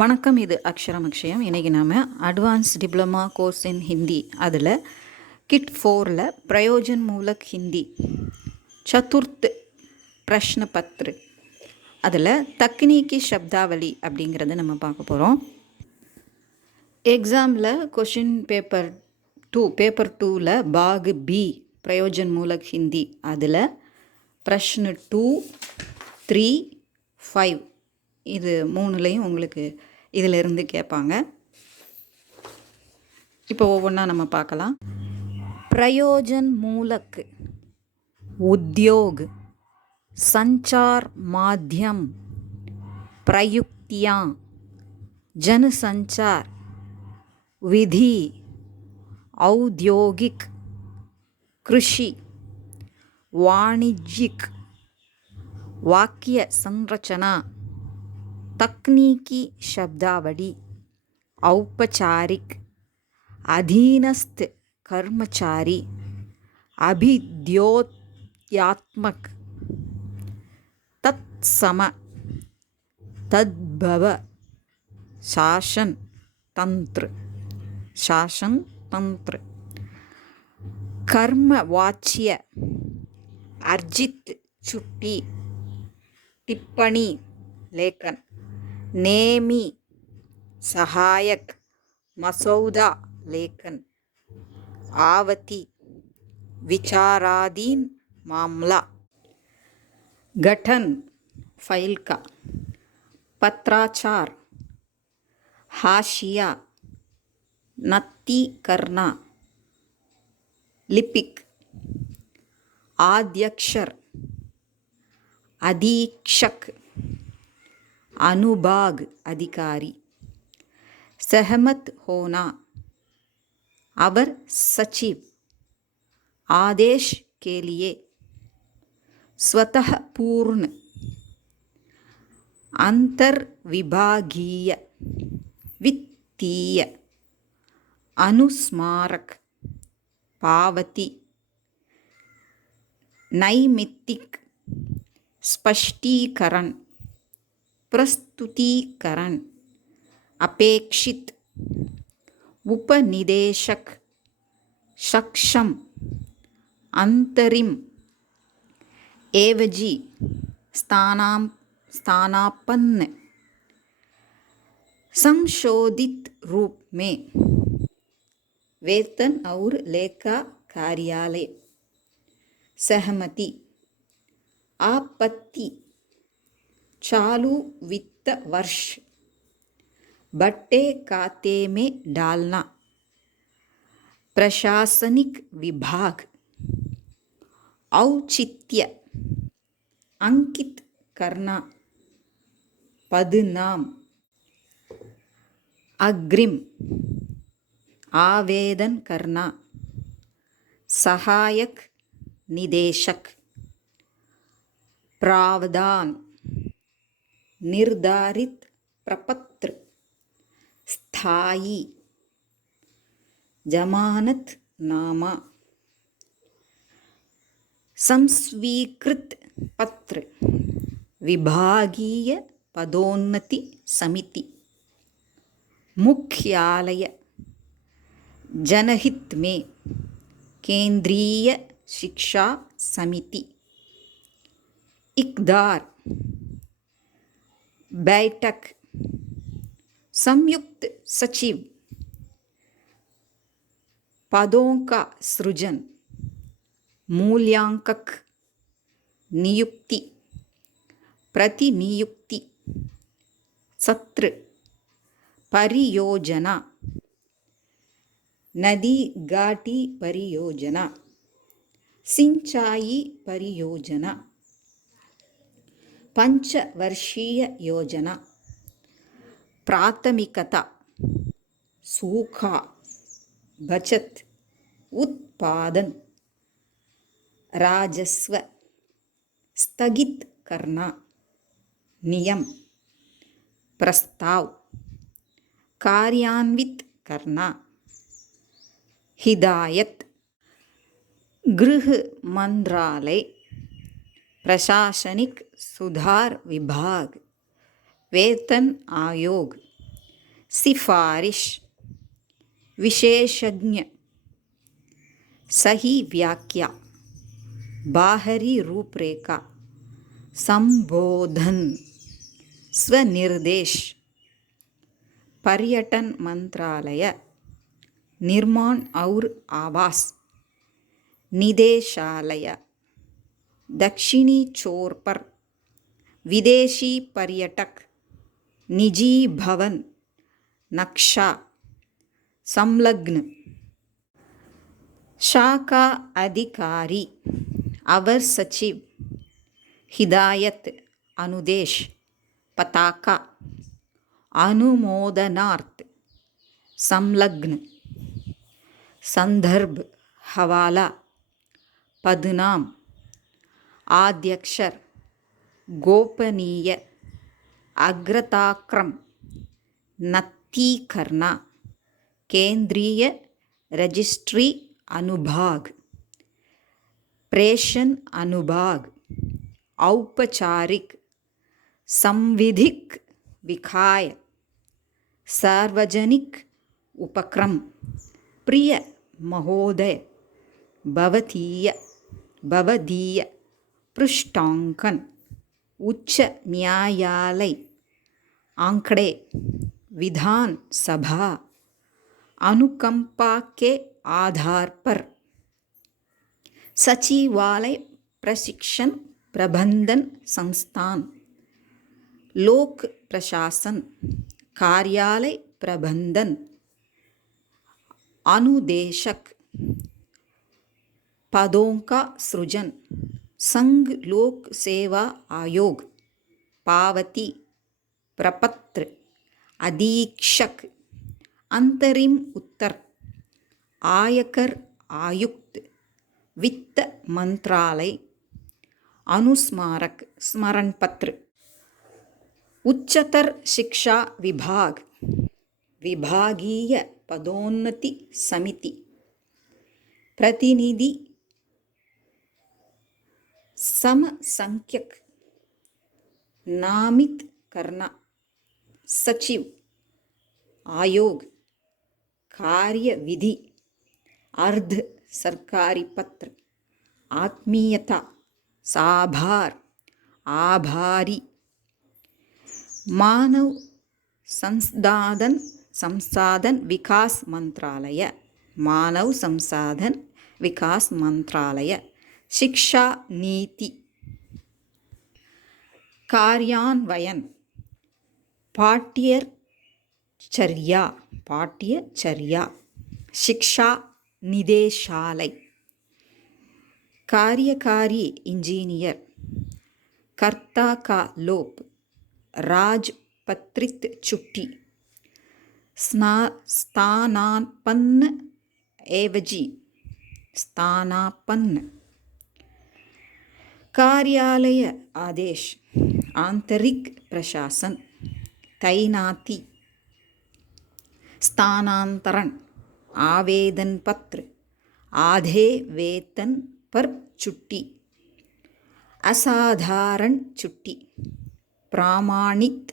வணக்கம், இது அக்ஷரம் அக்ஷயம். இன்றைக்கி நாம் அட்வான்ஸ் டிப்ளமா கோர்ஸ் இன் ஹிந்தி அதில் கிட் 4ல் பிரயோஜன் மூலக் ஹிந்தி சதுர்த் பிரஷ்ன பத்ரு அதில் தக்னீக்கி சப்தாவளி அப்படிங்கிறத நம்ம பார்க்க போகிறோம். எக்ஸாமில் கொஷின் பேப்பர் 2ல் பாக் பி பிரயோஜன் மூலக் ஹிந்தி அதில் பிரஷ்ன 2, 3, 5 இது மூணுலேயும் உங்களுக்கு இதிலிருந்து கேட்பாங்க. இப்போ ஒவ்வொன்றா நம்ம பார்க்கலாம். பிரயோஜன் மூலக் உத்யோக் சஞ்சார் மாத்தியம் பிரயுக்தியா जनसंचार विधि औद्योगिक कृषि वाणिज्यिक वाक्य संरचना तकनीकी शब्दावली औपचारिक अधीनस्थ कर्मचारी अभिद्योत्यात्मक तत्सम तद्भव शासन तंत्र कर्मवाच्य अर्जित छुट्टी टिप्पणी लेखन नेमी सहायक मसौदा लेखन आवती विचाराधीन मामला गठन फाइल का पत्राचार हाशिया नत्ती करना लिपिक आद्यक्षर अधीक्षक अनुभाग अधिकारी सहमत होना अवर सचिव आदेश के लिए स्वतः पूर्ण अंतर्विभागीय वित्तीय अनुस्मारक पावती नैमित्तिक स्पष्टीकरण प्रस्तुतीकरण अपेक्षित उपनिदेशक सक्षम अंतरिम एवजी स्थानापन्न संशोधित रूप में वेतन और लेखा कार्यालय सहमति आपत्ति चालू वित्त वर्ष बट्टे खाते में डालना प्रशासनिक विभाग औचित्य अंकित करना पदनाम अग्रिम आवेदन करना सहायक निदेशक प्रावधान निर्धारित प्रपत्र स्थायी जमानत नामा संस्वीकृत पत्र विभागीय पदोन्नति समिति मुख्यालय जनहित में केंद्रीय शिक्षा समिति इकदार बैठक संयुक्त सचिव पदों का सृजन मूल्यांकक नियुक्ति प्रतिनियुक्ति सत्र परियोजना नदी घाटी परियोजना सिंचाई परियोजना पंचवर्षीय योजना प्राथमिकता सूखा बचत उत्पादन राजस्व स्थगित करना नियम प्रस्ताव कार्यान्वित करना हिदायत गृह मंत्रालय प्रशासनिक सुधार विभाग वेतन आयोग सिफारिश, विशेषज्ञ, सही व्याख्या, बाहरी रूपरेखा, संबोधन, स्वनिर्देश, पर्यटन मंत्रालय, निर्माण और आवास, निदेशालय, दक्षिणी छोर पर, विदेशी पर्यटक, निजी भवन, नक्शा, संलग्न, शाखा अधिकारी, अवर सचिव, हिदायत, अनुदेश, पताका, अनुमोदनार्थ, संलग्न, संदर्भ, हवाला, पदनाम, आद्यक्षर, गोपनीय, अग्रताक्रम, नत्थी करना, केंद्रीय रजिस्ट्री अनुभाग, प्रेषण अनुभाग, औपचारिक, संविधिक विखाय, सार्वजनिक उपक्रम, प्रिय महोदय, भवतीय, भवदीय, पृष्ठांकन, उच्च न्यायालय, आंकड़े, विधान सभा, अनुकंपा के आधार पर, सचिवालय प्रशिक्षण प्रबंधन संस्थान, लोक प्रशासन, कार्यालय प्रबंधन, अनुदेशक, पदों का सृजन, संघ लोक सेवा आयोग, पावती, प्रपत्र, अधीक्षक, अंतरिम उत्तर, आयकर आयुक्त, वित्त मंत्रालय, अनुस्मारक, स्मरण पत्र, उच्चतर शिक्षा विभाग, विभागीय पदोन्नति समिति, प्रतिनिधि, समसंख्यक, नामित करना, सचिव, आयोग, कार्यविधि, अर्ध सरकारी पत्र, आत्मीयता, साभार, आभारी, मानव संसाधन विकास मंत्रालय, मानव संसाधन विकास मंत्रालय, शिक्षा नीति, कार्यान्वयन, पाठ्यचर्या, शिक्षा निदेशालय, कार्यकारी इंजीनियर, कर्ता का लोप, राजपत्रित छुट्टी, स्थानापन्न एवजी, स्थानापन्न, कार्यालय आदेश, आंतरिक प्रशासन, तैनाती, स्थानांतरण, आवेदन पत्र, आधे वेतन पर छुट्टी, असाधारण छुट्टी, प्रमाणित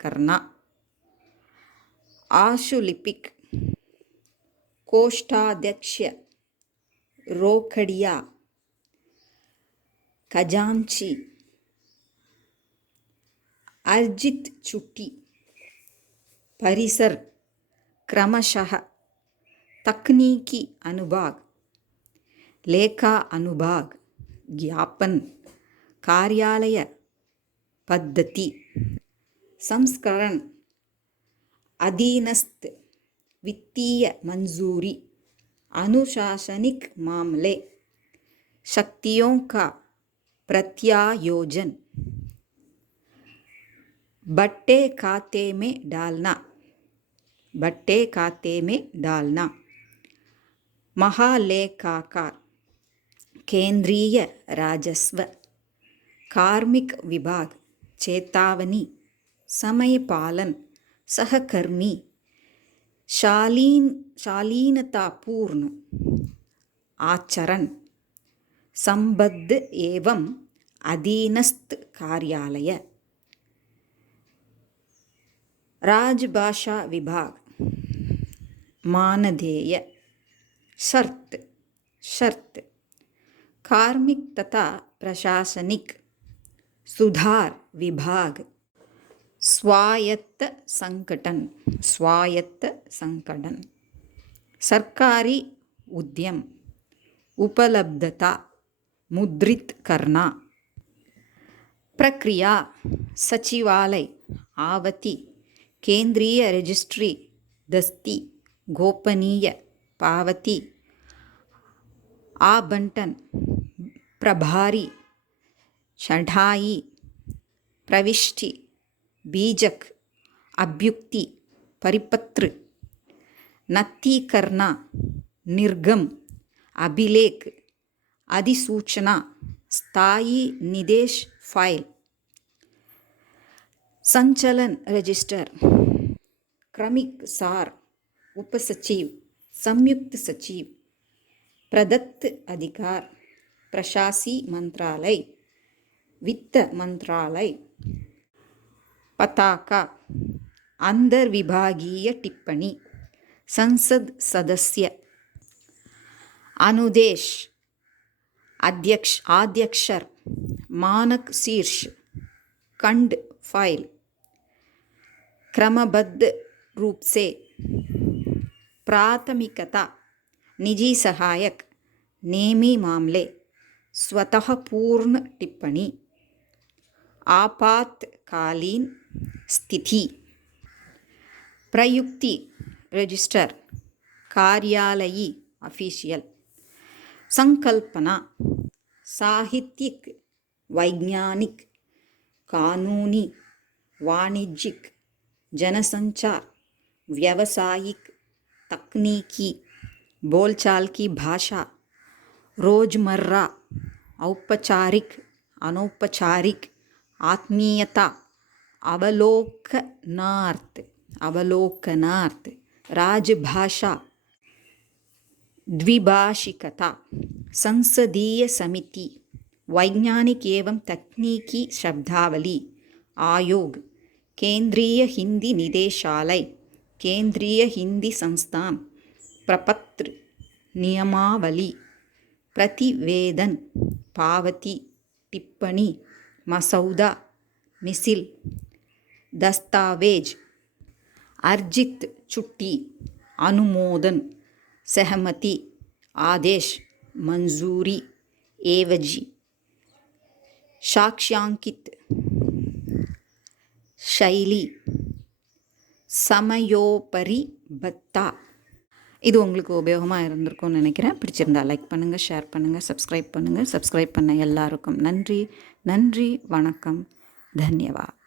करना, आशुलिपिक, कोष्ठाध्यक्ष, रोकड़िया, खजांची, अर्जित छुट्टी, परिसर, क्रमशः, तकनीकी अनुभाग, लेखा अनुभाग, ज्ञापन, कार्यालय पद्धति, संस्करण, अधीनस्थ, वित्तीय मंजूरी, अनुशासनिक मामले, शक्तियों का प्रत्यायोजन, बट्टे खाते में डालना, महालेखाकार, केंद्रीय राजस्व, कार्मिक विभाग, चेतावनी, समय पालन, सहकर्मी, शालीनतापूर्ण आचरण, संबद्ध एवं अधीनस्थ कार्यालय, राजभाषा विभाग, मानदेय, शर्त, कार्मिक तथा प्रशासनिक सुधार विभाग, स्वायत्त संगठन, सरकारी उद्यम, उपलब्धता, मुद्रित करना, प्रक्रिया, सचिवालय, आवती, केंद्रीय रजिस्ट्री, दस्ती, गोपनीय, पावती, आवंटन, प्रभारी, चढ़ाई, प्रविष्टि, बीजक, अभ्युक्ति, परिपत्र, नत्थी करना, निर्गम, अभिलेख, अधिसूचना, स्थायी निदेश फाइल, संचलन रजिस्टर, क्रमिक सार, उपसचिव, संयुक्त सचिव, प्रदत्त अधिकार, प्रशासी मंत्रालय, वित्त मंत्रालय, पताका, अंतर विभागीय टिप्पणी, संसद सदस्य, अनुदेश, आद्यक्षर, मानक शीर्ष, खंड फाइल, क्रमबद्ध रूप से, प्राथमिकता, निजी सहायक, नेमी मामले, स्वतः पूर्ण टिप्पणी, आपातकालीन स्थिति, प्रयुक्ति रजिस्टर, कार्यालयी ऑफिशियल, संकल्पना, साहित्यिक, वैज्ञानिक, कानूनी, वाणिज्यिक, जनसंचार, व्यावसायिक, तकनीकी, बोलचाल की भाषा, रोजमर्रा, औपचारिक, अनौपचारिक, आत्मीयता, अवलोकनार्थ, राजभाषा, द्विभाषिकता, संसदीय समिति, वैज्ञानिक एवं तकनीकी शब्दावली, आयोग, केंद्रीय हिंदी निदेशालय, केंद्रीय हिंदी संस्थान, प्रपत्र, नियमावली, प्रतिवेदन, पावती, टिप्पणी, मसौदा, मिसिल, दस्तावेज, अर्जित छुट्टी, अनुमोदन, सहमति, आदेश, मंजूरी, एवजी, साक्ष्यांकित, शैली, समयोपरिबत्ता. இது உங்களுக்கு உபயோகமாக இருந்திருக்கும்னு நினைக்கிறேன். பிடிச்சிருந்தா லைக் பண்ணுங்கள், ஷேர் பண்ணுங்கள், சப்ஸ்கிரைப் பண்ணுங்கள். சப்ஸ்கிரைப் பண்ண எல்லாருக்கும் நன்றி. வணக்கம். தன்யவாத்.